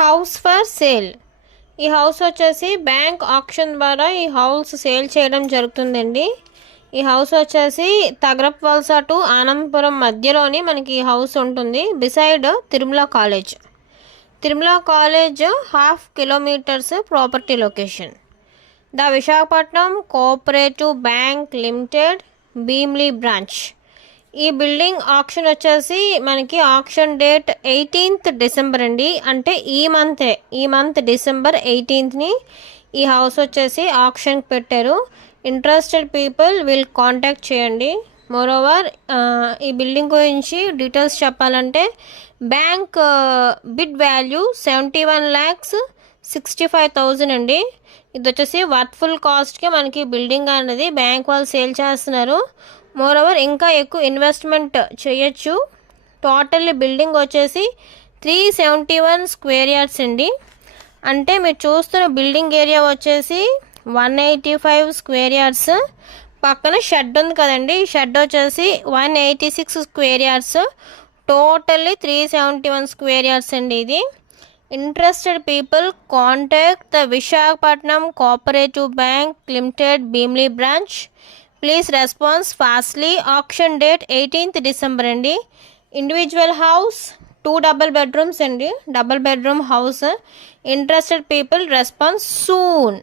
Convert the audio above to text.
House for sale. ఈ house వచ్చేసి bank option ద్వారా ఈ హౌస్ సేల్ చేయడం జరుగుతుందండి. ఈ హౌస్ వచ్చేసి తగ్రప్ వలస టు ఆనందపురం మధ్యలోని మనకి ఈ హౌస్ ఉంటుంది. Beside Tirumala college. Tirumala college half kilometres property location. The Visakhapatnam cooperative bank limited Bheemili branch. ఈ బిల్డింగ్ ఆప్షన్ వచ్చేసి మనకి ఆప్షన్ డేట్ ఎయిటీన్త్ డిసెంబర్ అండి. అంటే ఈ మంతే ఈ మంత్ డిసెంబర్ ఎయిటీన్త్ని ఈ హౌస్ వచ్చేసి ఆప్షన్కి పెట్టారు. ఇంట్రెస్టెడ్ పీపుల్ విల్ కాంటాక్ట్ చేయండి. మోరోవర్ ఈ బిల్డింగ్ గురించి డీటెయిల్స్ చెప్పాలంటే bank bid value seventy one lakhs sixty five thousand అండి. ఇది వచ్చేసి వర్త్ఫుల్ కాస్ట్కి మనకి బిల్డింగ్ అనేది బ్యాంక్ వాళ్ళు సేల్ చేస్తున్నారు. మోరోవర్ ఇంకా ఎక్కువ ఇన్వెస్ట్మెంట్ చేయొచ్చు. టోటల్ బిల్డింగ్ వచ్చేసి three seventy one square yards అండి. అంటే మీరు చూస్తున్న బిల్డింగ్ ఏరియా వచ్చేసి one eighty five square yards పక్కన షెడ్ ఉంది కదండి. ఈ షెడ్ వచ్చేసి one eighty six square yards totally three seventy one square yards అండి ఇది. Interested people contact the Visakhapatnam cooperative bank limited Bheemili branch please response fastly. Option date eighteenth December అండి. Individual house two double bedrooms అండి. Double bedroom house. Interested people response soon.